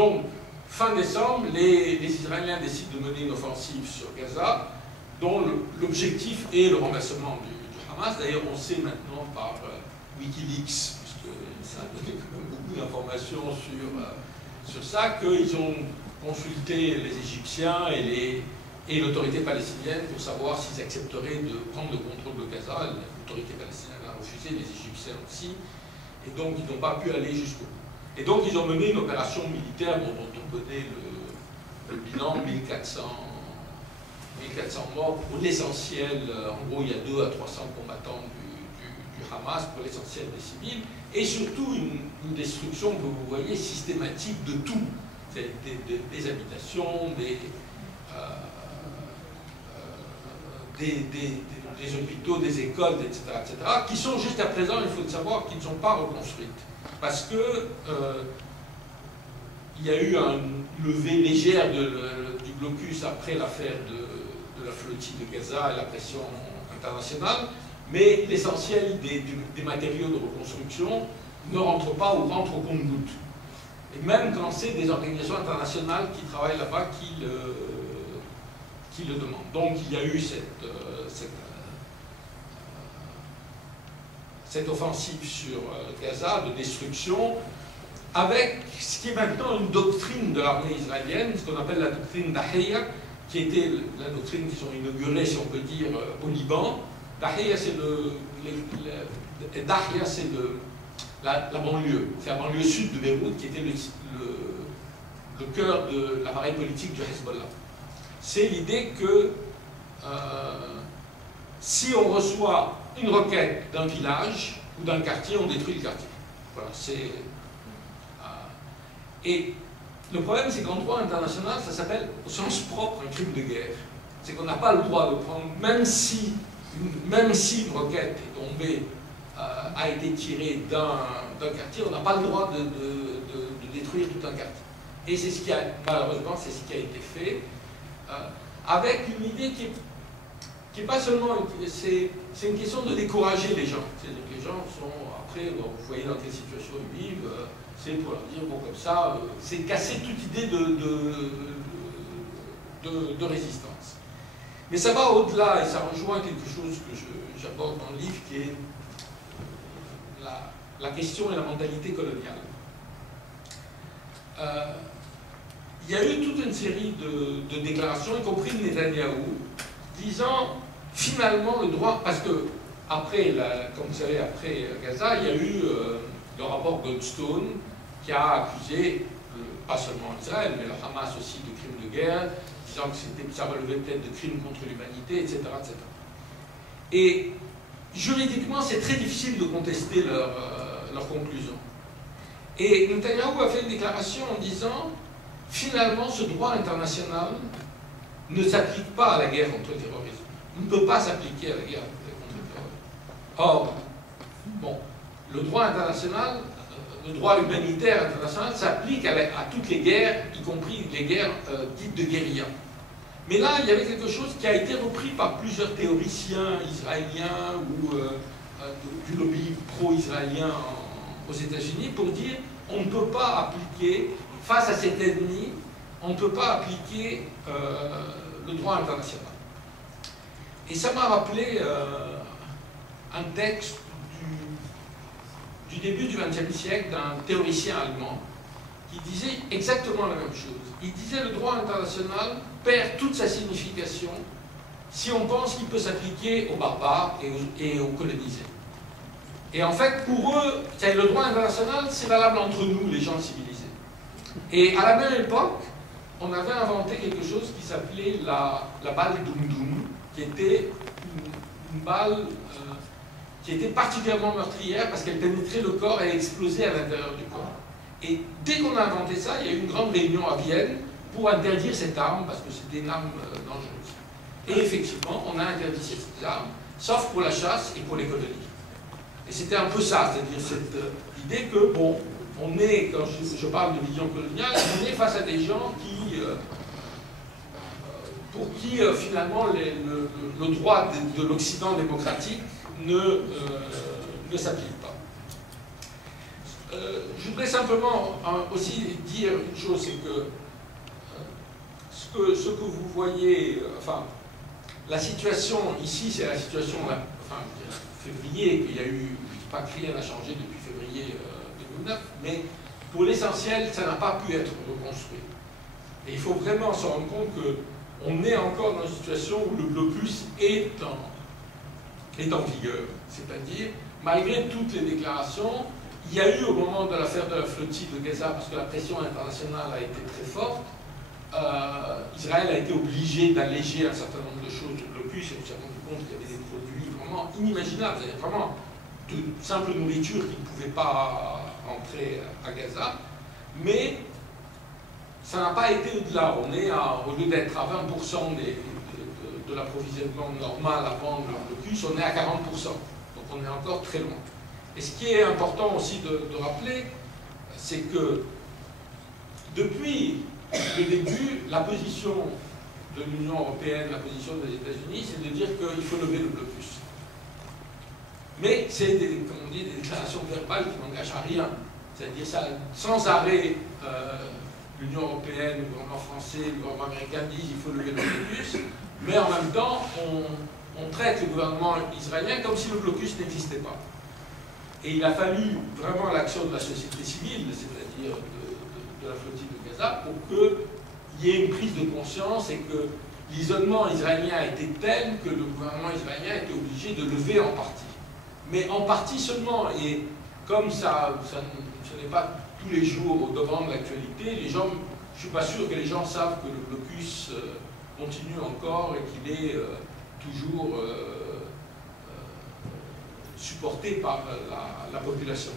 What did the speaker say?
Donc, fin décembre, les Israéliens décident de mener une offensive sur Gaza, dont l'objectif est le renversement du Hamas. D'ailleurs, on sait maintenant par Wikileaks, puisque ça a donné quand même beaucoup d'informations sur ça, qu'ils ont consulté les Égyptiens et l'autorité palestinienne pour savoir s'ils accepteraient de prendre le contrôle de Gaza. L'autorité palestinienne a refusé, les Égyptiens aussi, et donc ils n'ont pas pu aller jusqu'au bout. Et donc ils ont mené une opération militaire dont on connaît le bilan, 1400 morts, pour l'essentiel, en gros il y a 200 à 300 combattants du Hamas, pour l'essentiel des civils, et surtout une destruction que vous voyez systématique de tout, des habitations, des hôpitaux, des écoles, etc., qui sont jusqu'à présent, il faut le savoir, qui ne sont pas reconstruites. Parce que il y a eu une levée légère du blocus après l'affaire de la flottille de Gaza et la pression internationale, mais l'essentiel des matériaux de reconstruction ne rentrent pas ou rentrent au compte-gouttes. Et même quand c'est des organisations internationales qui travaillent là-bas qui le demandent. Donc il y a eu cette offensive sur Gaza de destruction, avec ce qui est maintenant une doctrine de l'armée israélienne, ce qu'on appelle la doctrine Dahiya, qui était la doctrine qu'ils ont inaugurée, si on peut dire, au Liban. Dahiya, c'est la banlieue. C'est la banlieue sud de Beyrouth, qui était le cœur de l'appareil politique du Hezbollah. C'est l'idée que si on reçoit une requête d'un village ou d'un quartier, on détruit le quartier. Voilà, et le problème, c'est qu'en droit international, ça s'appelle au sens propre un crime de guerre. C'est qu'on n'a pas le droit de prendre, même si une requête est tombée, a été tirée d'un quartier, on n'a pas le droit de détruire tout un quartier. Et c'est ce qui a, malheureusement, c'est ce qui a été fait, avec une idée qui est pas seulement, c'est une question de décourager les gens. C'est-à-dire que les gens sont, après, vous voyez dans quelle situation ils vivent, c'est pour leur dire, bon, comme ça, c'est casser toute idée de résistance. Mais ça va au-delà, et ça rejoint quelque chose que j'aborde dans le livre, qui est la question et la mentalité coloniale. Il y a eu toute une série de déclarations, y compris de Netanyahou, disant finalement le droit, parce que après, comme vous savez, après Gaza, il y a eu le rapport Goldstone qui a accusé pas seulement Israël, mais le Hamas aussi de crimes de guerre, disant que ça relevait peut-être de crimes contre l'humanité, etc., etc. Et juridiquement, c'est très difficile de contester leurs conclusions. Et Netanyahou a fait une déclaration en disant finalement, ce droit international ne s'applique pas à la guerre contre le terrorisme. Il ne peut pas s'appliquer à la guerre contre le terrorisme. Or, bon, le droit international, le droit humanitaire international s'applique à toutes les guerres, y compris les guerres dites de guérilla. Mais là, il y avait quelque chose qui a été repris par plusieurs théoriciens israéliens ou du lobby pro-israélien aux États-Unis pour dire on ne peut pas appliquer, face à cet ennemi, on ne peut pas appliquer le droit international. Et ça m'a rappelé un texte du début du XXe siècle d'un théoricien allemand qui disait exactement la même chose. Il disait le droit international perd toute sa signification si on pense qu'il peut s'appliquer aux barbares et aux colonisés. Et en fait, pour eux, le droit international, c'est valable entre nous, les gens civilisés. Et à la même époque, on avait inventé quelque chose qui s'appelait la balle Dum Dum, qui était une balle qui était particulièrement meurtrière parce qu'elle pénétrait le corps et elle explosait à l'intérieur du corps. Et dès qu'on a inventé ça, il y a eu une grande réunion à Vienne pour interdire cette arme parce que c'était une arme dangereuse. Et effectivement, on a interdit cette arme, sauf pour la chasse et pour les colonies. Et c'était un peu ça, c'est-à-dire cette idée que, bon, on est, quand je parle de vision coloniale, on est face à des gens pour qui finalement le droit de l'Occident démocratique ne s'applique pas. Je voudrais simplement aussi dire une chose, c'est que ce que vous voyez, enfin, la situation ici, c'est la situation, enfin, février, qu'il y a eu, pas que rien n'a changé depuis février 2009, mais pour l'essentiel, ça n'a pas pu être reconstruit. Et il faut vraiment se rendre compte qu'on est encore dans une situation où le blocus est en vigueur. C'est-à-dire, malgré toutes les déclarations, il y a eu au moment de l'affaire de la flottille de Gaza, parce que la pression internationale a été très forte, Israël a été obligé d'alléger un certain nombre de choses du blocus, et on s'est rendu compte qu'il y avait des produits vraiment inimaginables, c'est-à-dire vraiment de simple nourriture qui ne pouvait pas entrer à Gaza, mais ça n'a pas été au-delà. On est au lieu d'être à 20% de l'approvisionnement normal avant le blocus, on est à 40%. Donc on est encore très loin. Et ce qui est important aussi de rappeler, c'est que depuis le début, la position de l'Union européenne, la position des États-Unis, c'est de dire qu'il faut lever le blocus. Mais c'est, comme on dit, des déclarations verbales qui n'engagent à rien. C'est-à-dire ça, sans arrêt, l'Union européenne, le gouvernement français, le gouvernement américain disent qu'il faut lever le blocus, mais en même temps, on traite le gouvernement israélien comme si le blocus n'existait pas. Et il a fallu vraiment l'action de la société civile, c'est-à-dire de la flottille de Gaza, pour qu'il y ait une prise de conscience et que l'isolement israélien a été tel que le gouvernement israélien a été obligé de lever en partie. Mais en partie seulement, et comme ce n'est pas tous les jours au devant de l'actualité, les gens, je ne suis pas sûr que les gens savent que le blocus continue encore et qu'il est toujours supporté par la population.